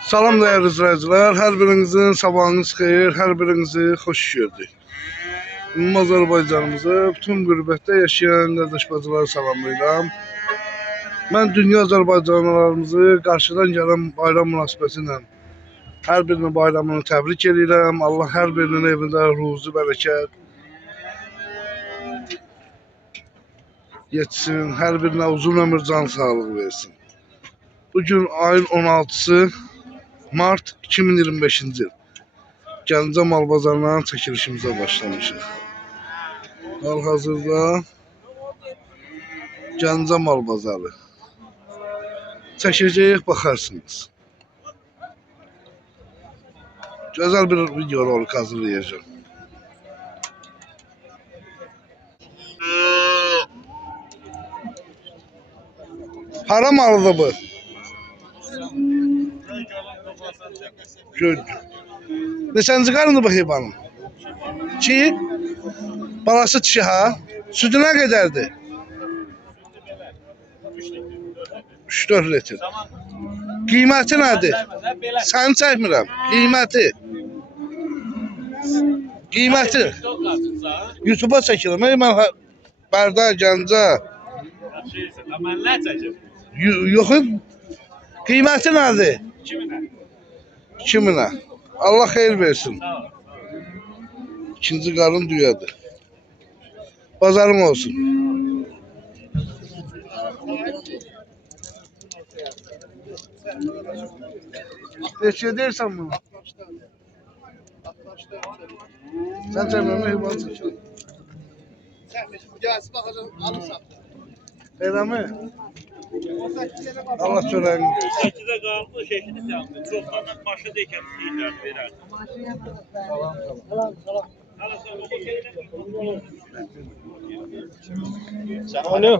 Salam değerli izleyiciler, her birinizin sabahınız xeyir, her birinizi hoş gördük. Azərbaycanımızı, bütün qürbətdə yaşayan qardaş bacıları salamlayıram. Mən dünya Azərbaycanlılarımızı qarşıdan gələn bayram münasibətilə hər birinin bayramını təbrik edirəm. Allah hər birinin evində ruzi bərəkət yetsin, hər birinə uzun ömür, can sağlığı versin. Bugün ayın 16'sı Mart 2025-ci il. Gəncə mal bazarından çəkilişimizə başlamışıq. Hal-hazırda Gəncə mal bazarı. Çəkəcəyik, baxarsınız. Gözəl bir video rolik hazırlayacağım. Para malıdır bu. Gördüm. Neçənci qarındır bu heyvanın? 2. Balası dişi ha? Sütü nə qədərdir? 3-4 litr. Qiyməti nədir? Səni çəkmirəm. Qiyməti. YouTube'a çəkirəm. Mən Bərdə, Gəncə. Mən nə çəkir? Yox. Qiyməti nədir? 2000'ə. Allah xeyir versin. İkinci qarın düyadır. Bazarın olsun. Neçə deyirsən bunu? Sən çəkməyəm, heyvan çəkirəm. Gəlsin baxacaq, alırsan. Elə mi? Allah çörəyini. 8'e qaldı, şəkili sağdı. Çoxdan başı dekən istəyirlər, verər. Alo.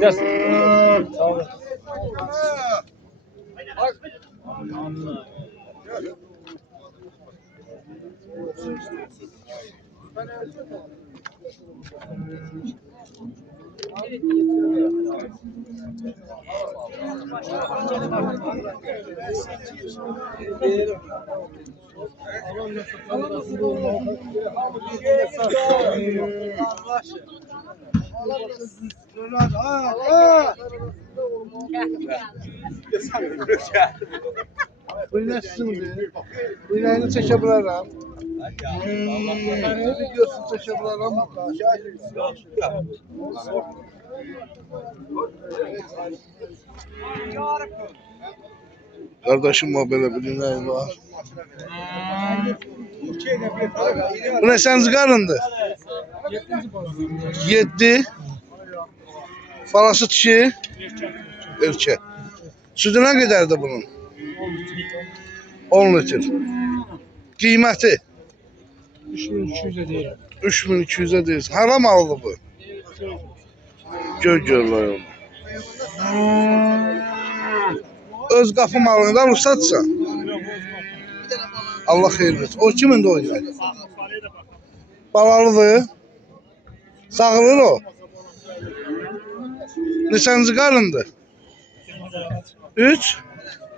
Dersin. Sağ ol. Bu nə sizindir? Bu nəyini çəkə bilərəm. Videosunu çəkə bilərəm. Kardeşim o belə bir nə var. Bu nə sən zigarındır? 7. Balası dişi. Erkek. Sütü nə qədərdir bunun? 10 litr. Qiyməti? 3200'e değil. 3200'e deyir. Hara malıdır bu? Gör onu. Öz qapı malından ustadsan. Allah xeyir versin. O kimin de oynayır? Balalıdır. Sağılır o. Neçənci qarındır? 3.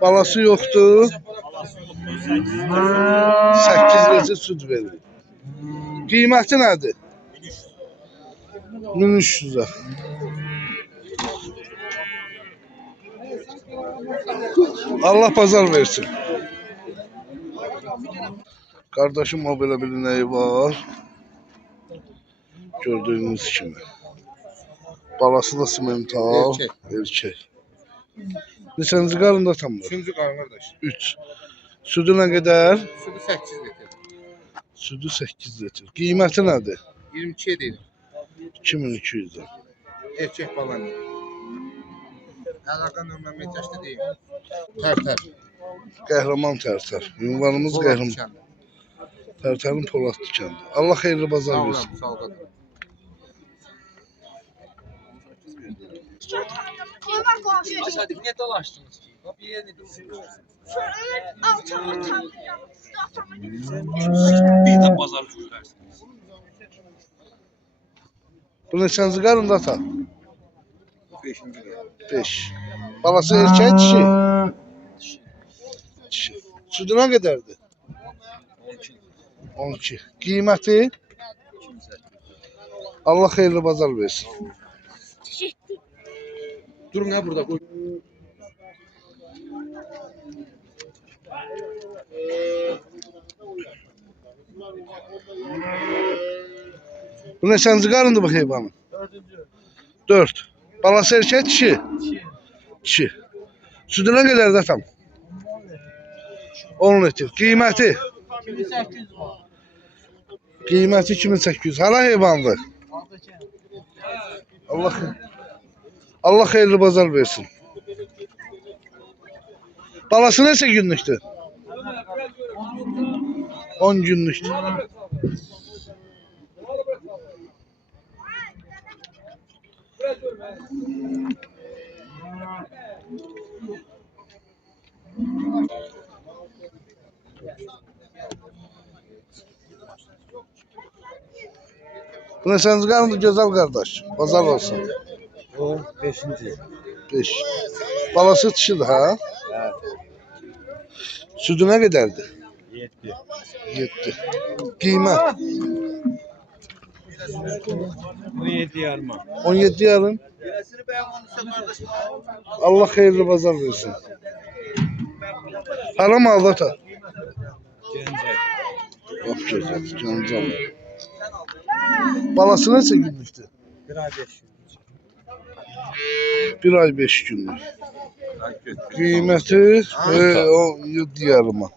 Balası yoxdur. 8 litr süt verir. Qiyməti nədir? 1300'ə. Allah pazar versin. Kardeşim o belə bir nəyi var. Gördüğünüz kimi. Balası da simental. Erkek. Neçənci qarında tam var? 3-cü qarın qardaş. 3. Sütü nə qədər? Sütü 8 litr. Sütü 8 litr. Qiyməti nədir? 22 deyil. 2200'ə. Erkek balanı. Əlaqə nömrə metrajda deyil. Tərtər. Qəhrəman Tərtər. Ünvanımız Qəhrəman. Tərtərin Polat dükanı. Allah xeyirli bazar versin. Sağ ol. Aşağıdaki niye dolaştınız? Bir yerini bir de pazar çürürsünüz. Bu neçənci qarında ata? 5-ci. 5. Balası erkək dişi. Sütü nə qədərdir? 12. Qiyməti? Allah xeyirli bazar versin. Durun ha burada. Koy. Bu neçənci qarındır bu heyvanın? 4. Balası erkək dişi? Dişi. Sütü nə qədərdir atam? 10 litr. Qiyməti? 2800 var. Qiyməti 2800. Hara heyvandır? Allah xeyirli bazar versin. Balası neçə günlükdür? 10 günlükdür. Bu ne sen çıkarındı güzel kardeş. Pazar olsun. O 5. 5. Balası dişidir ha? Evet. Sütü ne kadardı? 7. 7. Kıymet? Bu 7 yarma. 17 yarım. Allah hayırlı pazar versin. Haram aldı ata. Gencay. Bak güzel. Canım. Balası neçə günlükdür? 1 ay 5 gün. 1 ay 5 günlük. Qiyməti o 7 yarıma.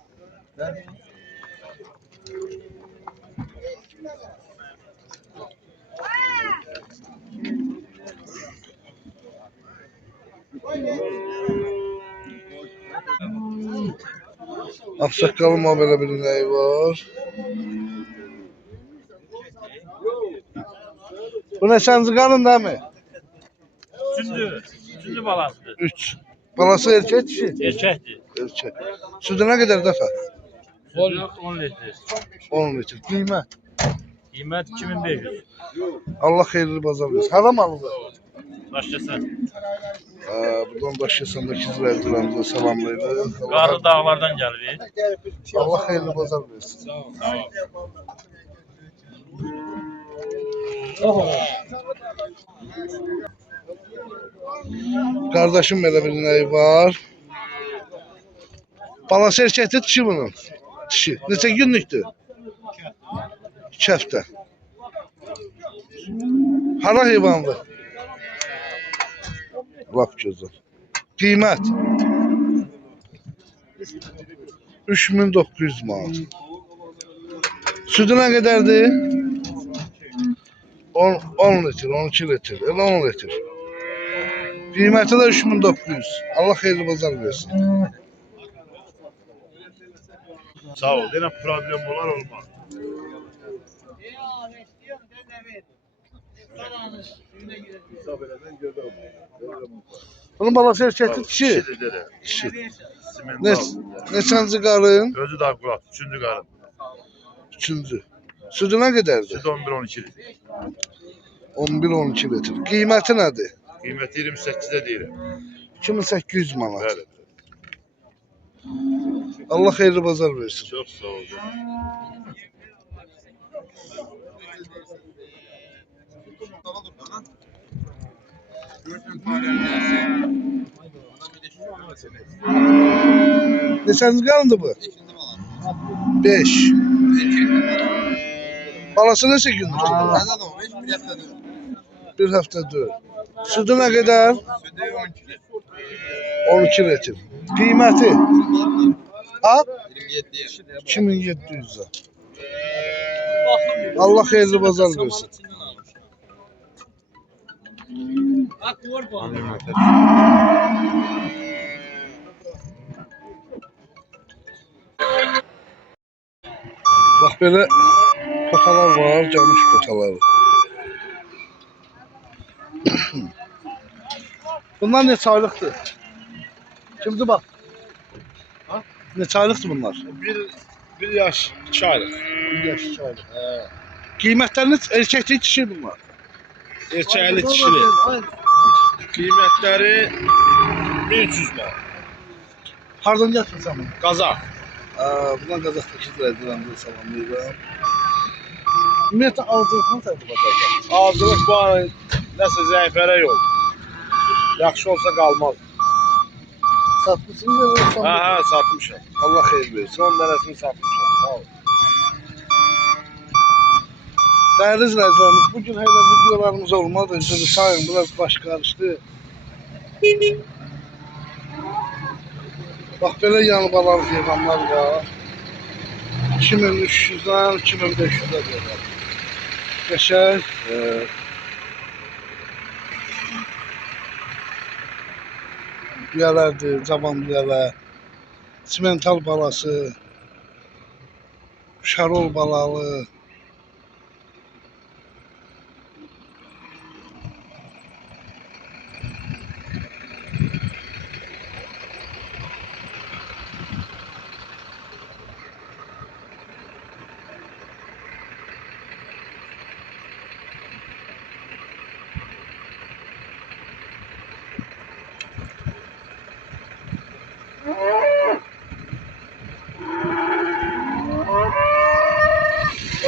Aksaqqalım o belə bir nəyi var. Bu neçənci qarın da mı? Üçüncü balasıdır. 3. Balası erkek dişi? Erkektir. Erkek. Sütü nə qədər dəfə? 10 litre. 10 litr. Qiymət? Qiymət 2500. Allah xeyirli bazar versin. Haram alıdır? Başlasan. Buradan Daşkəsəndəki izləyicilərimizə salamlayırıq. Qarlı dağlardan gəlir. Allah xeyirli bazar versin. Qardaşım belə bir nəyi var. Balası erkəkdir dişi bunun. Dişi. Neçə günlükdür? 2 həftə. Hara heyvandır? Lap gözəl. Qiymət? 3900 manat. Sütü nə qədərdir? 10 litr, 12 litr, elə 10 litr. Qiyməti də 3900. Allah xeyirli bazar versin. Sağ ol. Yine problem olar olmaz. Bunun balası erkəkdir, dişi. Kişi dedi. Dişi. Simental. Neçənci qarın? Gözü dar kulak. Üçüncü karın. 3-cü. Sütü nə qədərdir? Süt 11-12 litre. 11-12 litr. Qiyməti nədir? Kıymeti 28'de değilim. 2800 manat. Evet. Allah xeyirli bazar versin. Çok sağ ol. Neçənci qarındır bu? 5. Balası neçə gündür? Bir həftədir. Sütü nə qədər? 12 litr. Qiyməti? Ha? 2700 lira. Allah xeyirli bazar versin. Bax belə potalar var, camış potalar. Bunlar neçə aylıqdır? Kimdir bax? Ha? Neçə aylıqdır bunlar? Bir yaş, 2 aylık. 1 yaş, 2 aylıq. Qiymətləri erkəkdir, dişi bunlar. Erkekli dişili. Kıymetleri 1300 manat. Hardan gətirsən bunu? Kazak. Buna Qazaxdakı izləyicilərimizi salamlayıram. Ümumiyyətlə arzuluqdan təqdim edəcəm. Ağzılık bu an nəsə zəifərə yol. Yaxşı olsa qalmaz. Satmışsınız ya, son Ha, satmışam. Allah xeyir versin. Son dənəsini satmışam. Sağ ol. Değerli izləyicilərimiz, bugün hələ videolarımız olmadı. Üzünü sayın, biraz baş qarışdı. Bax, belə yanı balarıq heyvanlar var. 2300'dan 2500'e kadar. Qəşəng. Düyələrdir, cavan düyələr. Simental balası. Şarol balalı.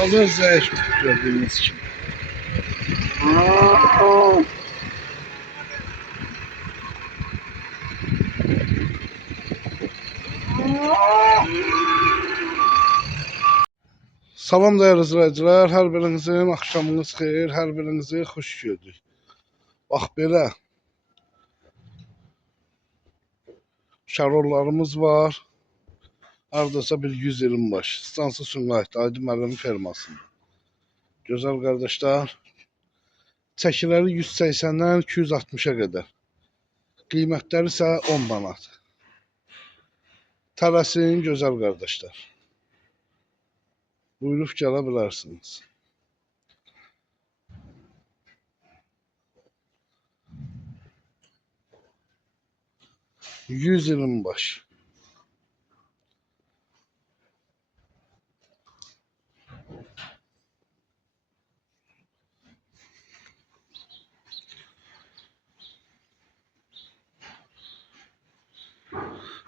Bazar zayıf gördüğünüz gibi. Salam değerli izləyicilər, hər birinizin axşamınız xeyir, hər birinizi xoş gördük. Bax belə şarollarımız var. Hardasa bir 120 baş. Stansı Sumqayıtda, Aydın müəllimin fermasında. Gözəl qardaşlar. Çəkiləri 180-dən 260-a qədər. Qiymətləri isə 10 manat. Tələsin gözəl qardaşlar. Buyurub gələ bilərsiniz. %120 baş.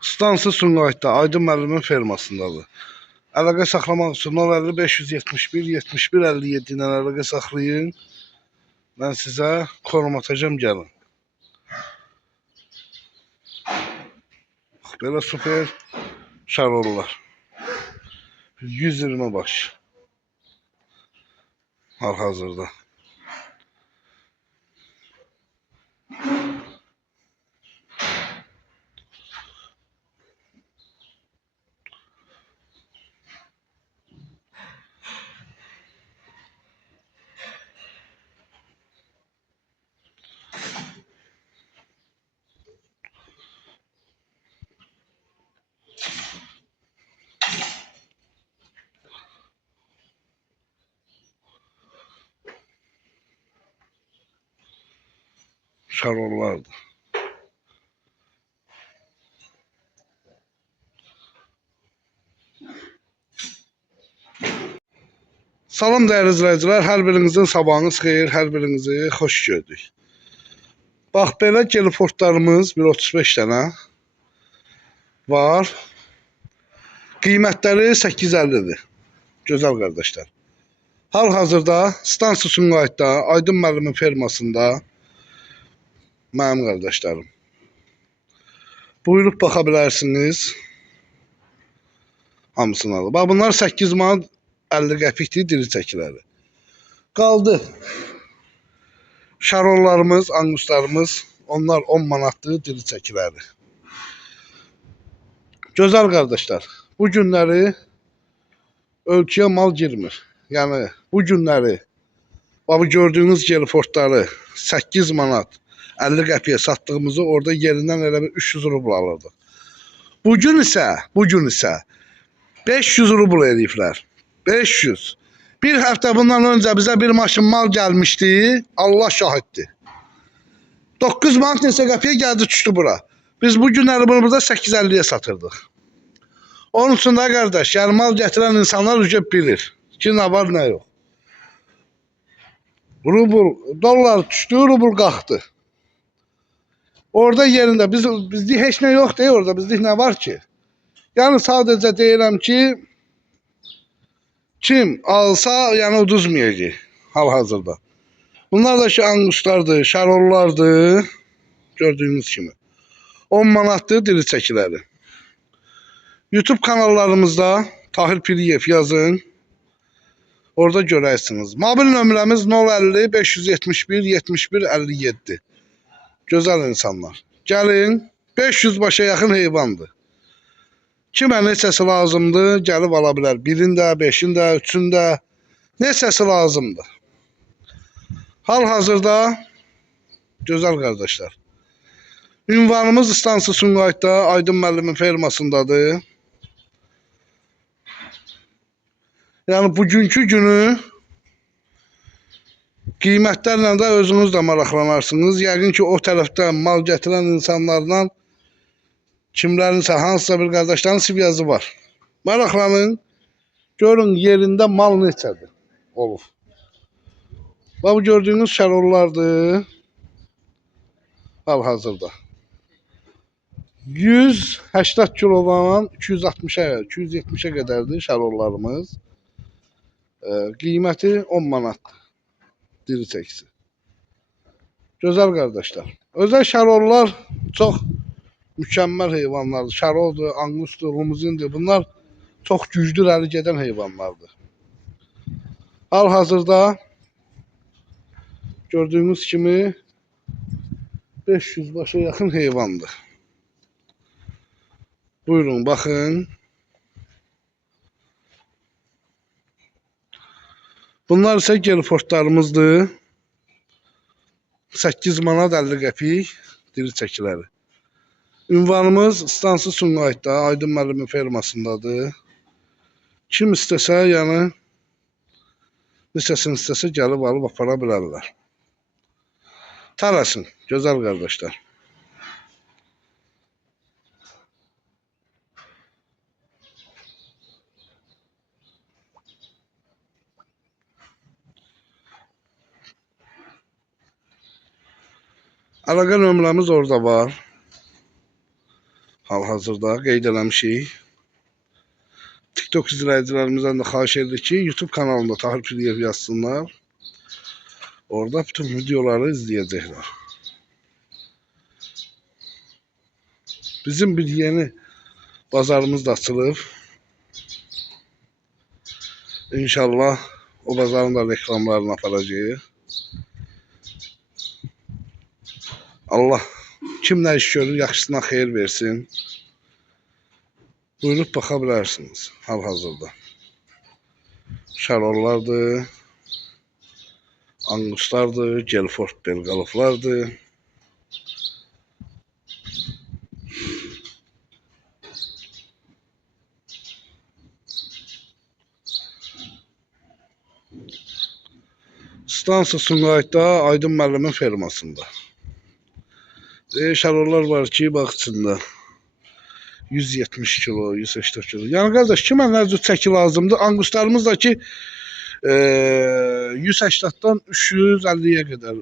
Stansı Sumqayıtda, Aydın müəllimin fermasındadır. Əlaqə saxlamaq üçün 050 571 71 57 ilə əlaqə saxlayın. Mən sizə konum atacağım, gəlin. Belə super şarollar. 120 baş. Hal-hazırda. Şarollardır. Salam değerli izləyicilər, hər birinizin sabahınız xeyir, hər birinizi xoş gördük. Bax, belə gelfortlarımız 135 dənə var. Qiymətləri 850-dir. Gözəl qardaşlar. Hal-hazırda Stansı Sumqayıtda, Aydın müəllimin fermasında mənim qardaşlarım. Buyurub baxa bilərsiniz. Hamısını alır. Bax, bunlar 8 manat 50 qəpikdir diri çəkiləri. Qaldı. Şarollarımız, anguslarımız, onlar 10 manatdır diri çəkiləri. Gözəl qardaşlar, bu günləri ölkəyə mal girmir. Yəni, bu günləri, bu gördüyünüz gelfortları 8 manat 50 qəpiyə satdığımızı orada yerindən elə bir 300 rubl alırdıq. Bugün isə 500 rubl eləyiblər. 500. Bir həftə bundan öncə bizə bir maşın mal gəlmişdi. Allah şahiddir. 9 manat neçə qəpiyə gəldi düşdü bura. Biz bu günləri bunu burada 850-yə satırdıq. Onun üçün də qardaş, yəni mal gətirən insanlar bilir ki, nə var, nə yox. Rubl, dollar düşdü, rubl qalxdı. Orada yerində bizlik heç nə yoxdur orada, bizlik nə var ki? Yəni sadəcə deyirəm ki, kim alsa, yəni uduzmayacaq hal-hazırda. Bunlar da ki, anguslardır, şarollardır. Gördüyünüz kimi. 10 manatdır diri çəkiləri. YouTube kanallarımızda Tahir Piriyev yazın. Orada görərsiniz. Mobil nömrəmiz 050 571 71 57. Gözəl insanlar. Gəlin, 500 başa yaxın heyvandır. Kimə neçəsi lazımdır, gəlib ala bilər. Birində, beşində, üçündə, neçəsi lazımdır. Hal-hazırda, gözəl qardaşlar, ünvanımız İstansı Sumqayıtda Aydın müəllimin fermasındadır. Yəni bugünkü günü qiymətlərlə də özünüz də maraqlanarsınız. Yəqin ki, o tərəfdən mal gətirən insanlarla kimlərinsə, hansısa bir qardaşların sivyazı var. Maraqlanın, görün yerində mal neçədir olub. Bu gördüyünüz şərollardır. Hal-hazırda. 180 kilodan 260-a, 270-ə qədərdir şərollarımız. Qiyməti 10 manatdır. Diri çəkisi. Gözəl qardaşlar. Özəl şərollar çox mükəmməl heyvanlardır. Şəroldur, angustur, limuzindir. Bunlar çox güclü irəli gedən heyvanlardır. Hal-hazırda gördüyünüz kimi 500 başa yaxın heyvandır. Buyurun, baxın. Bunlar isə gelfortlarımızdır. 8 manat 50 qəpik diri çəkiləri. Ünvanımız İstansı Sumqayıtda Aydın müəllimin fermasındadır. Kim istəsə, yəni neçəsini istəsə gəlib alıb apara bilərlər. Tələsin, gözəl qardaşlar. Əlaqə nömrəmiz orada var. Hal-hazırda qeyd eləmişik. TikTok izləyicilərimizdən də xahiş edirik ki, YouTube kanalında Tahir Piriyev yazsınlar. Orada bütün videoları izləyəcəklər. Bizim bir yeni bazarımız da açılıb. İnşallah o bazarın da reklamlarını aparacağıq. Allah kim nə iş görür, yaxşısına xeyir versin. Buyurub baxa bilərsiniz hal-hazırda. Şərollardır, anguslardır, gelfort belqalovlardır. Stansiya Sumqayıtda Aydın müəllimin fermasında. Şərollar var ki, bax içində 170 kilo, 180 kilo. Yəni qardaş, kimə nə cür çəki lazımdır? Anguslarımız da ki 180-dan 350-yə qədər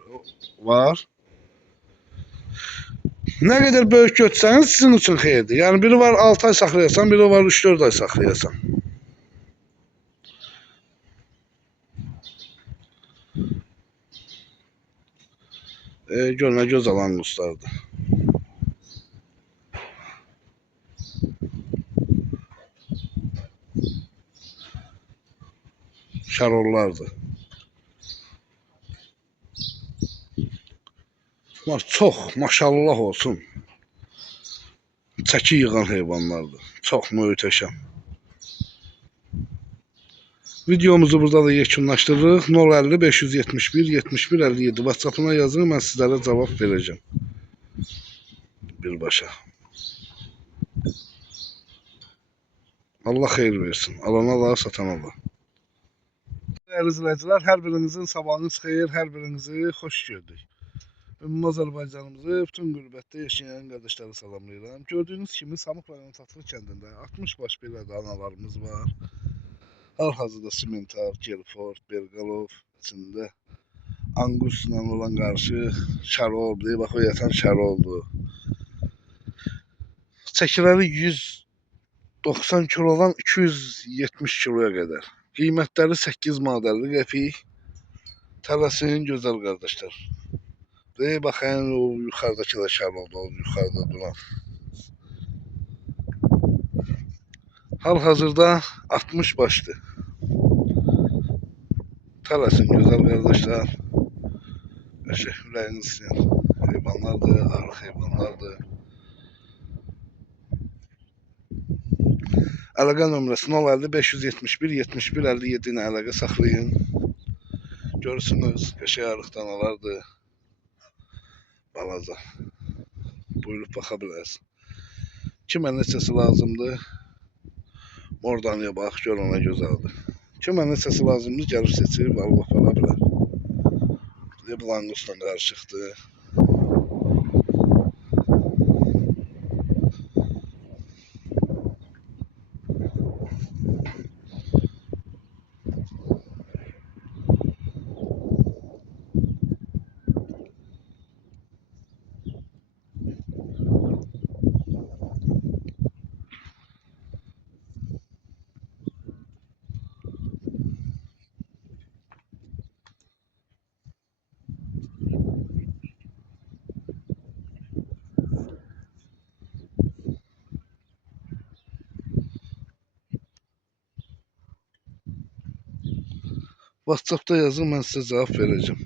var. Nə qədər böyük götürsəniz sizin üçün xeyirdir. Yəni biri var 6 ay saxlayasan, biri var 3-4 ay saxlayasan. Gör nə göz alan anguslardır. Şərollardır. Bunlar çox, maşallah olsun, çəki yığan heyvanlardır. Çox möhtəşəm. Videomuzu burada da yekunlaşdırırıq. 050 571 71 57 WhatsApp-ına yazın, mən sizlərə cavab verəcəm. Birbaşa. Allah xeyir versin. Alana Allah, satana Allah. Dəyərli izləyicilər, hər birinizin sabahınız xeyir, hər birinizi xoş gördük. Ümumi Azərbaycanımızı, bütün qürbətdə yaşayan qardaşları salamlayıram. Gördüyünüz kimi Samux rayonu Tatlı kəndində 60 baş belə analarımız var. Hal-hazırda simental, gelfort, belqalov içində angusla olan qarşı şəroldur. Bax, o yatan şəroldur. Çəkiləri 100 90 kilodan 270 kiloya kadar. Qiymətləri 8 manat 50 qəpik. Tələsin gözəl qardaşlar. Və baxın o yuxarıdakı da şəb oldu, o yuxarıda duran. Hal-hazırda 60 başlı. Tələsin gözəl qardaşlar. Qəşəng ürəyiniz istəyən heyvanlardır, arıq heyvanlardır. Əlaqə nömrəsi 050 571 71 57 ilə əlaqə saxlayın. Görürsünüz, qəşəng arıq danalardır. Balaca. Buyurub baxa bilərsiniz. Kimə neçəsi lazımdır? Mordanıya bax, gör ona gözəldir. Kimə neçəsi lazımdır, gəlib seçib, alıb apara bilər. Leblanqusla qarışıqdır. WhatsApp'da yazın, mən sizə cavab verəcəm.